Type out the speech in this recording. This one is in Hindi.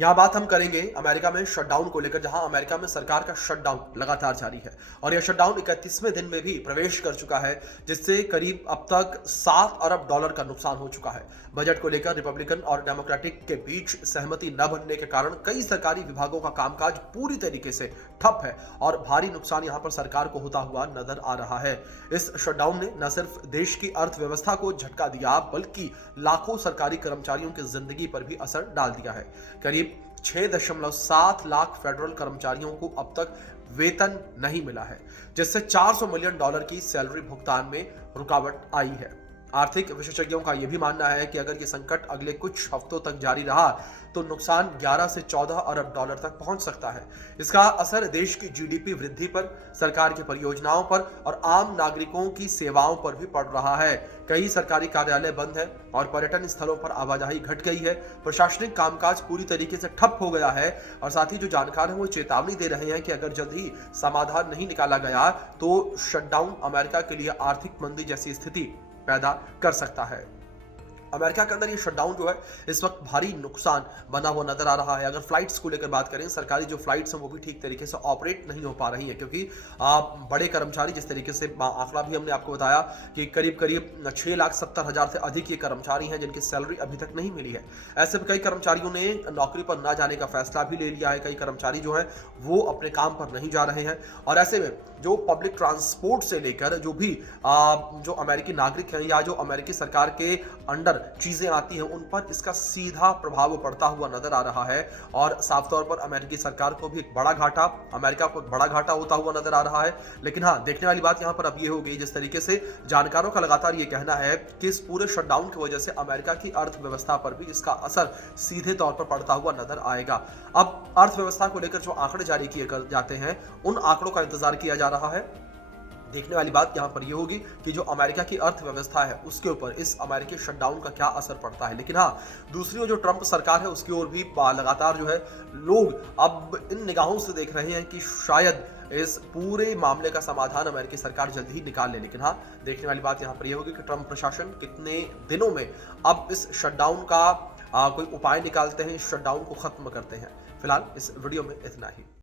यहाँ बात हम करेंगे अमेरिका में शटडाउन को लेकर, जहां अमेरिका में सरकार का शटडाउन लगातार जारी है और यह शटडाउन 31वें दिन में भी प्रवेश कर चुका है, जिससे करीब अब तक $7 अरब का नुकसान हो चुका है। बजट को लेकर रिपब्लिकन और डेमोक्रेटिक के बीच सहमति न बनने के कारण कई सरकारी विभागों का कामकाज पूरी तरीके से ठप है और भारी नुकसान यहां पर सरकार को होता हुआ नजर आ रहा है। इस शटडाउन ने न सिर्फ देश की अर्थव्यवस्था को झटका दिया, बल्कि लाखों सरकारी कर्मचारियों की जिंदगी पर भी असर डाल दिया है। करीब 6.7 लाख फेडरल कर्मचारियों को अब तक वेतन नहीं मिला है, जिससे $400 मिलियन की सैलरी भुगतान में रुकावट आई है। आर्थिक विशेषज्ञों का यह भी मानना है कि अगर ये संकट अगले कुछ हफ्तों तक जारी रहा तो नुकसान 11 से $14 अरब तक पहुंच सकता है। इसका असर देश की जीडीपी वृद्धि पर, सरकार की परियोजनाओं पर और आम नागरिकों की सेवाओं पर भी पड़ रहा है। कई सरकारी कार्यालय बंद है और पर्यटन स्थलों पर आवाजाही घट गई है। प्रशासनिक कामकाज पूरी तरीके से ठप हो गया है और साथ ही जो जानकार हैं वो चेतावनी दे रहे हैं कि अगर जल्द ही समाधान नहीं निकाला गया तो शटडाउन अमेरिका के लिए आर्थिक मंदी जैसी स्थिति पैदा कर सकता है। अमेरिका के अंदर ये शटडाउन जो है इस वक्त भारी नुकसान बना हुआ नजर आ रहा है। अगर फ्लाइट्स को लेकर बात करें, सरकारी जो फ्लाइट्स हैं वो भी ठीक तरीके से ऑपरेट नहीं हो पा रही हैं, क्योंकि बड़े कर्मचारी, जिस तरीके से आंकड़ा भी हमने आपको बताया कि करीब करीब 6,70,000 से अधिक ये कर्मचारी हैं जिनकी सैलरी अभी तक नहीं मिली है। ऐसे में कई कर्मचारियों ने नौकरी पर न जाने का फैसला भी ले लिया है। कई कर्मचारी जो है वो अपने काम पर नहीं जा रहे हैं और ऐसे में जो पब्लिक ट्रांसपोर्ट से लेकर जो भी जो अमेरिकी नागरिक हैं या जो अमेरिकी सरकार के अंडर चीजें आती हैं उन पर इसका सीधा प्रभाव पड़ता हुआ नजर आ रहा है और साफ तौर पर अमेरिकी सरकार को भी एक बड़ा घाटा, अमेरिका को एक बड़ा घाटा होता हुआ नजर आ रहा है। लेकिन हाँ, देखने वाली बात यहां पर अब ये हो गई, जिस तरीके से जानकारों का लगातार ये कहना है कि इस पूरे शटडाउन की वजह से अमेरिका की अर्थव्यवस्था पर भी इसका असर सीधे तौर पर पड़ता हुआ नजर आएगा। अब अर्थव्यवस्था को लेकर जो आंकड़े जारी किए जाते हैं उन आंकड़ों का इंतजार किया जा रहा है। देखने वाली बात यहां पर यह होगी कि जो अमेरिका की अर्थव्यवस्था है उसके ऊपर इस अमेरिकी शटडाउन का क्या असर पड़ता है। लेकिन हाँ, दूसरी ओर जो ट्रंप सरकार है उसकी ओर भी लगातार जो है लोग अब इन निगाहों से देख रहे हैं कि शायद इस पूरे मामले का समाधान अमेरिकी सरकार जल्द ही निकाल ले। लेकिन हाँ, देखने वाली बात यहां पर यह होगी कि ट्रंप प्रशासन कितने दिनों में अब इस शटडाउन का कोई उपाय निकालते हैं, इस शटडाउन को खत्म करते हैं। फिलहाल इस वीडियो में इतना ही।